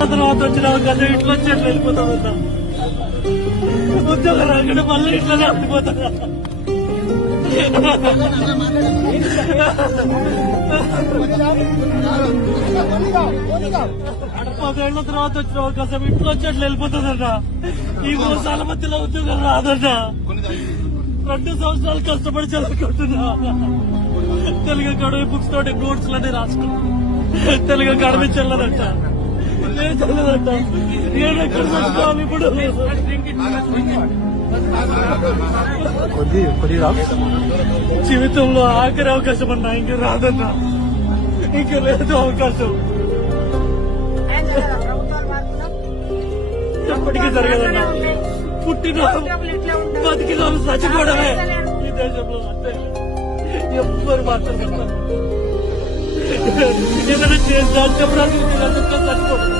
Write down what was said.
తర్వాత వచ్చిన అవకాశం ఇట్లా వచ్చి ఎట్లా వెళ్ళిపోతామన్నా ఉద్యోగం రాకుండా మళ్ళీ ఇట్లా వెళ్ళిపోతారా పదేళ్ల తర్వాత వచ్చిన అవకాశం ఇట్లా వచ్చి ఎట్లా వెళ్ళిపోతుందన్నా ఈ 3 సార్ల మధ్యలో ఉద్యోగం రాదన్నా 2 సంవత్సరాలు కష్టపడి చదువుకుంటున్నా తెలుగు అకాడమీ బుక్స్ తోటి నోట్స్ లన్నీ రాసుకున్నా తెలుగు అకాడమీ చెల్లదంట నేను చెల్లదంట నేను ఎక్కడ చదువుకోవాలి ఇప్పుడు జీవితంలో ఆఖరి అవకాశం అన్నా ఇంకా రాదన్నా ఇంకా లేదు అవకాశం ఎప్పటికీ జరగదన్నా పుట్టిన బతికిన చచ్చిపోవడమే ఈ దేశంలో అంటే ఎవ్వరు మాట్లాడుతున్నారు ఏదైనా చేసి చెప్పడానికి చచ్చిపోవడం